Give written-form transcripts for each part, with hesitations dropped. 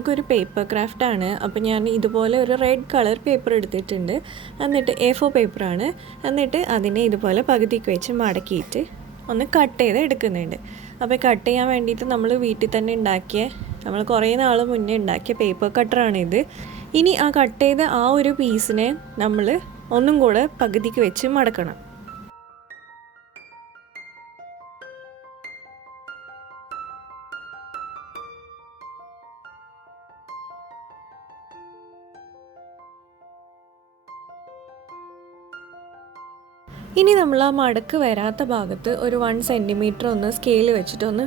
നമുക്കൊരു പേപ്പർ ക്രാഫ്റ്റാണ്. അപ്പോൾ ഞാൻ ഇതുപോലെ ഒരു റെഡ് കളർ പേപ്പർ എടുത്തിട്ടുണ്ട്. എന്നിട്ട് A4 പേപ്പറാണ്. എന്നിട്ട് അതിനെ ഇതുപോലെ പകുതിക്ക് വെച്ച് മടക്കിയിട്ട് ഒന്ന് കട്ട് ചെയ്ത് എടുക്കുന്നുണ്ട്. അപ്പോൾ കട്ട് ചെയ്യാൻ വേണ്ടിയിട്ട് നമ്മൾ വീട്ടിൽ തന്നെ ഉണ്ടാക്കിയ, നമ്മൾ കുറേ നാൾ മുന്നേ ഉണ്ടാക്കിയ പേപ്പർ കട്ടറാണിത്. ഇനി ആ കട്ട് ചെയ്ത ആ ഒരു പീസിനെ നമ്മൾ ഒന്നും കൂടെ പകുതിക്ക് വെച്ച് മടക്കണം. ഇനി നമ്മൾ ആ മടക്ക് വരാത്ത ഭാഗത്ത് ഒരു 1 സെൻറ്റിമീറ്റർ ഒന്ന് സ്കെയിൽ വെച്ചിട്ടൊന്ന്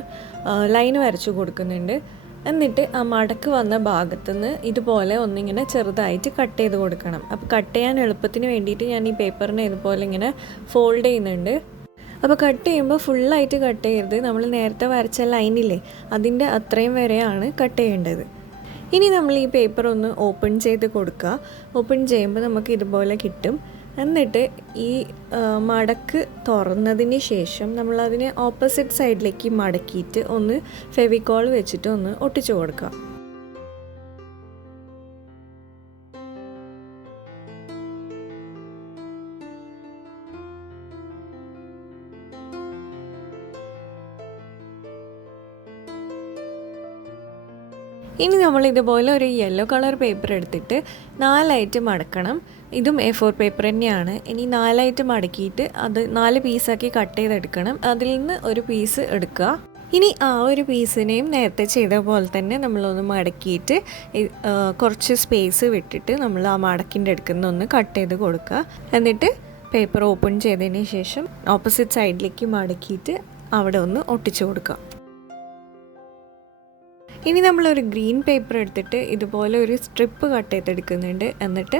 ലൈൻ വരച്ചു കൊടുക്കുന്നുണ്ട്. എന്നിട്ട് ആ മടക്ക് വന്ന ഭാഗത്തുനിന്ന് ഇതുപോലെ ഒന്നിങ്ങനെ ചെറുതായിട്ട് കട്ട് ചെയ്ത് കൊടുക്കണം. അപ്പോൾ കട്ട് ചെയ്യാൻ എളുപ്പത്തിന് വേണ്ടിയിട്ട് ഞാൻ ഈ പേപ്പറിനെ ഇതുപോലെ ഇങ്ങനെ ഫോൾഡ് ചെയ്യുന്നുണ്ട്. അപ്പോൾ കട്ട് ചെയ്യുമ്പോൾ ഫുള്ളായിട്ട് കട്ട് ചെയ്യരുത്. നമ്മൾ നേരത്തെ വരച്ച ലൈനില്ലേ, അതിൻ്റെ അത്രയും വരെയാണ് കട്ട് ചെയ്യേണ്ടത്. ഇനി നമ്മൾ ഈ പേപ്പർ ഒന്ന് ഓപ്പൺ ചെയ്ത് കൊടുക്കുക. ഓപ്പൺ ചെയ്യുമ്പോൾ നമുക്ക് ഇതുപോലെ കിട്ടും. എന്നിട്ട് ഈ മടക്ക് തുറന്നതിന് ശേഷം നമ്മളതിനെ ഓപ്പോസിറ്റ് സൈഡിലേക്ക് മടക്കിയിട്ട് ഒന്ന് ഫെവിക്കോൾ വെച്ചിട്ട് ഒന്ന് ഒട്ടിച്ചു കൊടുക്കുക. ഇനി നമ്മൾ ഇതുപോലെ ഒരു യെല്ലോ കളർ പേപ്പർ എടുത്തിട്ട് 4 മടക്കണം. ഇതും A4 പേപ്പർ തന്നെയാണ്. ഇനി 4 മടക്കിയിട്ട് അത് 4 പീസാക്കി കട്ട് ചെയ്തെടുക്കണം. അതിൽ നിന്ന് ഒരു പീസ് എടുക്കുക. ഇനി ആ ഒരു പീസിനെയും നേരത്തെ ചെയ്ത പോലെ തന്നെ നമ്മളൊന്ന് മടക്കിയിട്ട് കുറച്ച് സ്പേസ് വിട്ടിട്ട് നമ്മൾ ആ മടക്കിൻ്റെ അടുക്കുന്ന ഒന്ന് കട്ട് ചെയ്ത് കൊടുക്കുക. എന്നിട്ട് പേപ്പർ ഓപ്പൺ ചെയ്തതിന് ശേഷം ഓപ്പോസിറ്റ് സൈഡിലേക്ക് മടക്കിയിട്ട് അവിടെ ഒന്ന് ഒട്ടിച്ചു കൊടുക്കുക. ഇനി നമ്മളൊരു ഗ്രീൻ പേപ്പർ എടുത്തിട്ട് ഇതുപോലെ ഒരു സ്ട്രിപ്പ് കട്ട് ചെയ്തെടുക്കുന്നുണ്ട്. എന്നിട്ട്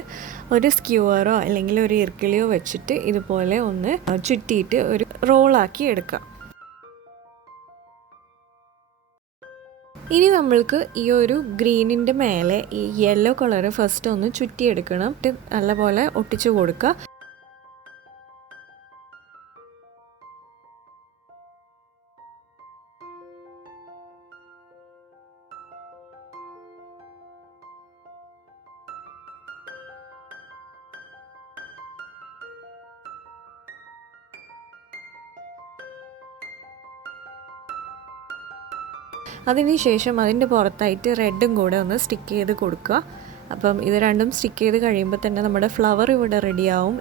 ഒരു സ്ക്യൂവറോ അല്ലെങ്കിൽ ഒരു ഇർക്കിളിയോ വെച്ചിട്ട് ഇതുപോലെ ഒന്ന് ചുറ്റിയിട്ട് ഒരു റോളാക്കി എടുക്കാം. ഇനി നമ്മൾക്ക് ഈ ഒരു ഗ്രീനിൻ്റെ മേലെ ഈ യെല്ലോ കളറ് ഫസ്റ്റ് ഒന്ന് ചുറ്റിയെടുക്കണം. നല്ലപോലെ ഒട്ടിച്ചു കൊടുക്കുക. അതിനുശേഷം അതിൻ്റെ പുറത്തായിട്ട് റെഡും കൂടെ ഒന്ന് സ്റ്റിക്ക് ചെയ്ത് കൊടുക്കുക. അപ്പം ഇത് രണ്ടും സ്റ്റിക്ക് ചെയ്ത് കഴിയുമ്പോൾ തന്നെ നമ്മുടെ ഫ്ലവർ ഇവിടെ റെഡിയാവും.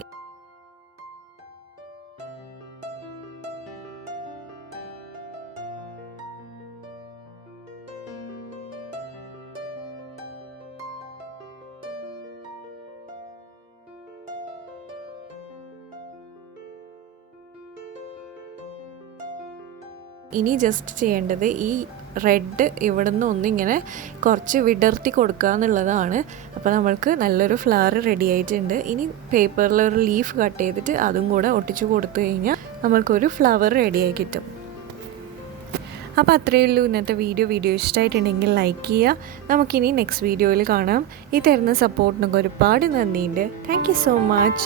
ഇനി ജസ്റ്റ് ചെയ്യേണ്ടത് ഈ റെഡ് ഇവിടെ നിന്ന് ഒന്നിങ്ങനെ കുറച്ച് വിടർത്തി കൊടുക്കുക എന്നുള്ളതാണ്. അപ്പോൾ നമ്മൾക്ക് നല്ലൊരു ഫ്ലവർ റെഡി ആയിട്ടുണ്ട്. ഇനി പേപ്പറിൽ ഒരു ലീഫ് കട്ട് ചെയ്തിട്ട് അതും കൂടെ ഒട്ടിച്ചു കൊടുത്തു കഴിഞ്ഞാൽ നമ്മൾക്കൊരു ഫ്ലവർ റെഡിയായി കിട്ടും. അപ്പോൾ അത്രയേ ഉള്ളൂ ഇന്നത്തെ വീഡിയോ ഇഷ്ടമായിട്ടുണ്ടെങ്കിൽ ലൈക്ക് ചെയ്യുക. നമുക്കിനി നെക്സ്റ്റ് വീഡിയോയിൽ കാണാം. ഈ തരുന്ന സപ്പോർട്ടിനൊക്കെ ഒരുപാട് നന്ദിയുണ്ട്. Thank you so much.